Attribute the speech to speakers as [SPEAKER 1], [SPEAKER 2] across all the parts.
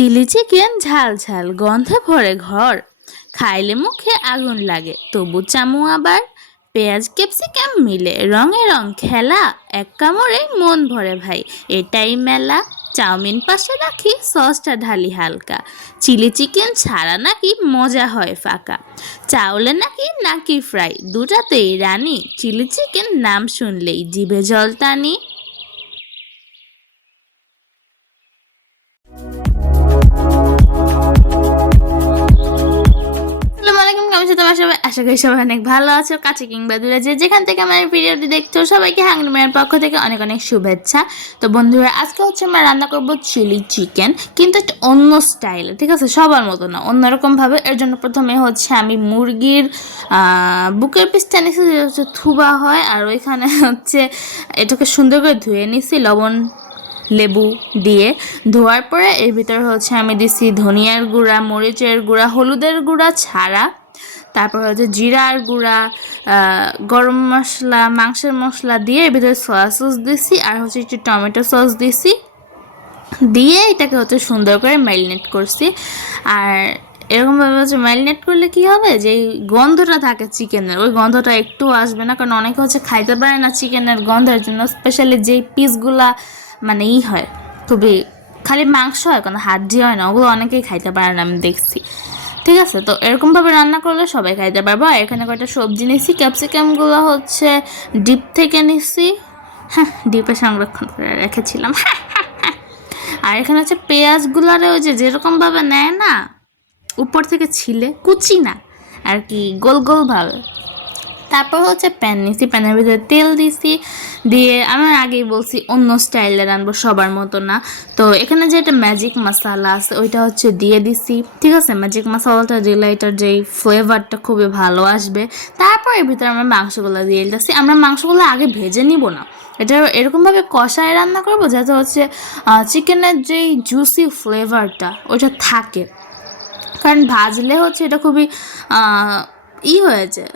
[SPEAKER 1] Chilli chicken ঝাল ঝাল গন্ধে ভরে ঘর। খাইলে মুখে আগুন লাগে, তবু চামু আবার। পেঁয়াজ, ক্যাপসিকাম মিলে রঙে রং খেলা, এক কামড়ে মন ভরে ভাই, এটাই মেলা। চাউমিন পাশে রাখি সসটা ঢালি হালকা। চিলি চিকেন ছাড়া নাকি মজা হয় ফাঁকা। চাউলে নাকি নাকি ফ্রাই, দুটাতেই রানী। চিলি চিকেন নাম শুনলেই জিভে জল টানি। আছো, তোমার সবাই? আশা করি সবাই অনেক ভালো আছো, কাছে কিংবা দূরে। যে যেখান থেকে আমার ভিডিওটি দেখছ, সবাইকে মেয়ের পক্ষ থেকে অনেক অনেক শুভেচ্ছা। তো বন্ধুরা, আজকে হচ্ছে আমরা রান্না করব চিলি চিকেন, কিন্তু একটা অন্য স্টাইলে ঠিক আছে? সবার মতো না অন্যরকমভাবে এর জন্য প্রথমে হচ্ছে আমি মুরগির বুকের পিসটা নিয়েছি, যেটা হচ্ছে থুবা হয়, আর ওইখানে হচ্ছে এটাকে সুন্দর করে ধুয়ে নিছি লবণ, লেবু দিয়ে। ধোয়ার পরে এর ভিতরে হচ্ছে আমি দিছি ধনিয়ার গুঁড়া, মরিচের গুঁড়া, হলুদের গুঁড়া ছাড়া তারপর হচ্ছে জিরার গুঁড়া গরম মশলা, মাংসের মশলা দিয়ে এর ভিতরে সয়া সস দিছি আর হচ্ছে একটু টমেটো সস দিছি। দিয়ে এটাকে হচ্ছে সুন্দর করে ম্যারিনেট করছি। আর এরকমভাবে হচ্ছে ম্যারিনেট করলে কি হবে? যে গন্ধটা থাকে চিকেনের, ওই গন্ধটা একটু আসবে না। কারণ অনেকে হচ্ছে খাইতে পারে না চিকেনের গন্ধের জন্য স্পেশালি যেই পিসগুলা মানে ই হয়, খুবই খালি মাংস হয়, কোনো হাড্ডি হয় না। ওগুলো অনেকেই খাইতে পারে না, আমি দেখছি। ঠিক আছে? তো এরকমভাবে রান্না করলে সবাই খাইতে পারব। আর এখানে কয়েকটা সবজি নিছি। ক্যাপসিকামগুলো হচ্ছে ডিপ থেকে নিছি। হ্যাঁ ডিপে সংরক্ষণ করে রেখেছিলাম। আর এখানে হচ্ছে পেঁয়াজগুলারে ওই যে যেরকমভাবে নেয় না, উপর থেকে ছিলে, কুচি না, আর কি গোল গোলভাবে তারপর হচ্ছে প্যান নিছি, প্যানের ভিতরে তেল দিছি, দিয়ে আমি আগেই বলছি অন্য স্টাইলে রানবো সবার মতো না। তো এখানে যে একটা ম্যাজিক মশলা আছে, ওইটা হচ্ছে দিয়ে দিছি। ঠিক আছে? ম্যাজিক মশলাটা দিলে এটার যেই ফ্লেভারটা খুবই ভালো আসবে। তারপর এর ভিতরে আমরা মাংসগুলো দিয়ে দিতেছি। আমরা মাংসগুলো আগে ভেজে নিব না। এটা এরকমভাবে কষায় রান্না করব যাতে হচ্ছে চিকেনের যেই জুসি ফ্লেভারটা ওইটা থাকে। কারণ ভাজলে হচ্ছে এটা খুবই ই হয়ে যায়।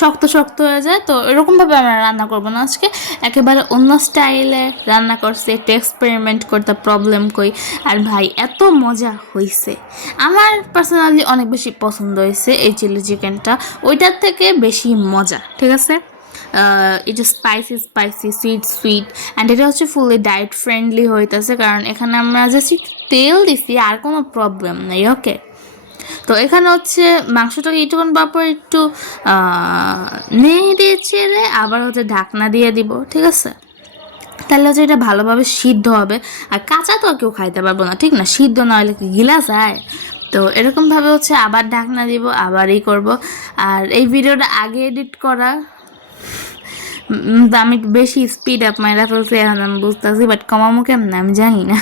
[SPEAKER 1] শক্ত শক্ত হয়ে যায়। তো এরকমভাবে আমরা রান্না করব না আজকে। একেবারে অন্য স্টাইলে রান্না করছি, একটু এক্সপেরিমেন্ট করতে প্রবলেম কই আর ভাই, এত মজা হয়েছে আমার পার্সোনালি অনেক বেশি পছন্দ হয়েছে এই চিলি চিকেনটা ওইটার থেকে বেশি মজা, ঠিক আছে? এটা spicy spicy sweet sweet and এটা হচ্ছে ফুলি ডায়েট ফ্রেন্ডলি হইতেছে। কারণ এখানে আমরা জাস্ট তেল দিছি, আর কোনো প্রবলেম নেই ওকে তো এখানে হচ্ছে মাংসটাকে একটুক্ষণ পর একটু নেড়ে ছেড়ে আবার হচ্ছে ঢাকনা দিয়ে দিব, ঠিক আছে? তাহলে হচ্ছে এটা ভালোভাবে সিদ্ধ হবে। আর কাঁচা তো কেউ খাইতে পারব না, ঠিক না? সিদ্ধ না হলে কি গিলা যায়? তো এরকমভাবে হচ্ছে আবার ঢাকনা দিব, আবার ই করব। আর এই ভিডিওটা আগে এডিট করা আমি বেশি স্পিড আপ মাইরা ফেলছি এখন, আমি বুঝতেছি বাট কমামো কেমন? আমি জানি না।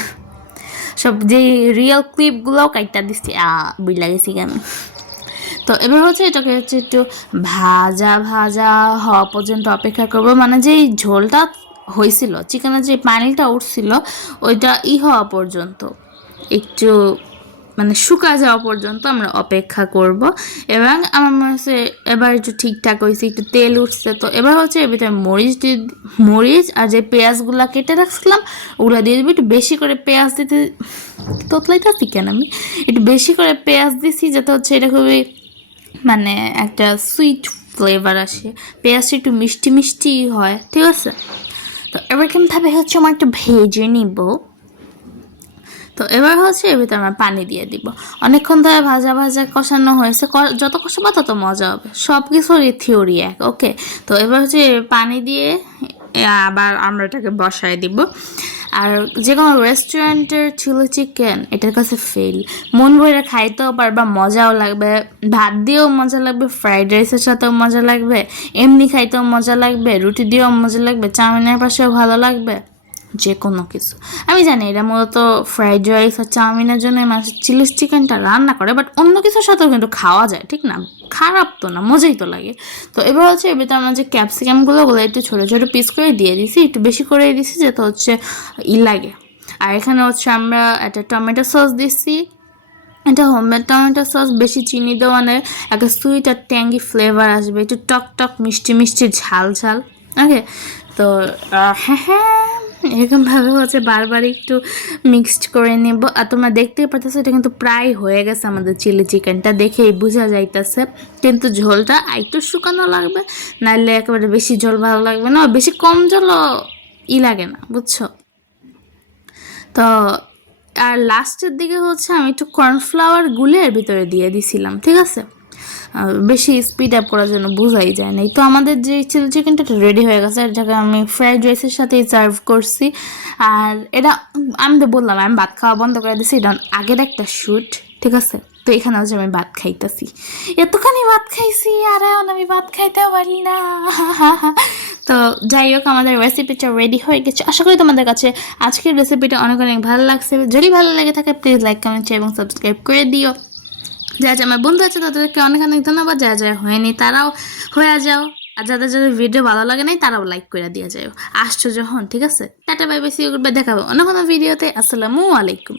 [SPEAKER 1] সব যে রিয়েল ক্লিপগুলোও কাইটা দিচ্ছি আ বুঝলা গেছি আমি তো এবার হচ্ছে এটাকে হচ্ছে একটু ভাজা ভাজা হওয়া পর্যন্ত অপেক্ষা করব। মানে যে ঝোলটা হয়েছিল চিকেনের যে পানিটা উঠছিল, ওইটা ই হওয়া পর্যন্ত। একটু মানে শুকা যাওয়া পর্যন্ত আমরা অপেক্ষা করব। এবং আমার মনে হচ্ছে এবার একটু ঠিকঠাক হয়েছে, একটু তেল উঠছে। তো এবার হচ্ছে এর ভিতরে মরিচ মরিচ আর যে পেঁয়াজগুলো কেটে রাখছিলাম, ওগুলো দিয়ে দিবি। একটু বেশি করে পেঁয়াজ দিতে, তোতলাইতেছি কেন আমি? একটু বেশি করে পেঁয়াজ দিছি যাতে হচ্ছে এটা খুবই মানে একটা সুইট ফ্লেভার আসে। পেঁয়াজটা একটু মিষ্টি মিষ্টি হয়, ঠিক আছে? তো এবার এরকমভাবে হচ্ছে আমার একটু ভেজে নিব। তো এবার হচ্ছে এর ভিতরে আমরা পানি দিয়ে দিব। অনেকক্ষণ ধরে ভাজা ভাজা কষানো হয়েছে। যত কষাবো তত মজা হবে। সব কিছুরই থিওরি এক ওকে তো এবার হচ্ছে পানি দিয়ে আবার আমরা এটাকে বসায় দিব। আর যে কোনো রেস্টুরেন্টের চিলি চিকেন এটার কাছে ফেল মন ভরে খাইতেও পারবা, মজাও লাগবে। ভাত দিয়েও মজা লাগবে ফ্রাইড রাইসের সাথেও মজা লাগবে, এমনি খাইতেও মজা লাগবে, রুটি দিয়েও মজা লাগবে, চাউমিনের পাশেও ভালো লাগবে। যে কোনো কিছু। আমি জানি এটা মূলত ফ্রাইড রাইস আর চাউমিনের জন্য মানুষ চিলি চিকেনটা রান্না করে বাট অন্য কিছুর সাথেও কিন্তু খাওয়া যায়, ঠিক না? খারাপ তো না, মজাই তো লাগে। তো এবার হচ্ছে এবার ভিতরে আমরা যে ক্যাপসিকামগুলো ওগুলো একটু ছোটো ছোটো পিস করে দিয়ে দিছি একটু বেশি করে দিছি যাতে হচ্ছে ই লাগে। আর এখানে হচ্ছে আমরা একটা টমেটো সস দিছি এটা হোমমেড টমেটো সস বেশি চিনি দেওয়া নেই একটা সুইট আর ট্যাঙ্গি ফ্লেভার আসবে, একটু টক টক, মিষ্টি মিষ্টি, ঝাল ঝাল ওকে তো হ্যাঁ হ্যাঁ। এরকমভাবে হচ্ছে বারবার একটু মিক্সড করে নেব। আর তোমরা দেখতেই পাচ্ছ এটা কিন্তু প্রায় হয়ে গেছে আমাদের চিলি চিকেনটা দেখেই বোঝা যাইতেছে। কিন্তু ঝোলটা একটু শুকানো লাগবে নাহলে একেবারে বেশি ঝোল ভালো লাগবে না, বেশি কম ঝোলও ই লাগে না, বুঝছ? তো, আর লাস্টের দিকে হচ্ছে আমি একটু কর্নফ্লাওয়ার গুলে এর ভিতরে দিয়ে দিছিলাম, ঠিক আছে? বেশি স্পিড আপ করার জন্য বোঝাই যায় নাই। তো আমাদের যে চিলি চিকেনটা রেডি হয়ে গেছে। জায়গায় আমি ফ্রাইড রাইসের সাথেই সার্ভ করছি। আর এটা, আমি তো বললাম, আমি ভাত খাওয়া বন্ধ করে দিছি। এটা আগের একটা শ্যুট ঠিক আছে? তো এখানে হচ্ছে আমি ভাত খাইতেছি। এতখানি ভাত খাইছি, আর এখন আমি ভাত খাইতে পারি না। তো যাই হোক, আমাদের রেসিপিটা রেডি হয়ে গেছে। আশা করি তোমাদের কাছে আজকের রেসিপিটা অনেক অনেক ভালো লাগছে। যদি ভালো লাগে থাকে প্লিজ লাইক কমেন্ট এবং সাবস্ক্রাইব করে দিও। যা যা আমার বন্ধু আছে, তাদেরকে অনেক অনেক ধন্যবাদ। যা যা হয়নি, তারাও হয়ে যাও। আর যাদের যাদের ভিডিও ভালো লাগে নাই, তারাও লাইক করে দিয়ে যায় আসছো যখন, ঠিক আছে? টাটা বাই বেশি দেখাবো অন্য কোনো ভিডিওতে আসসালামু আলাইকুম।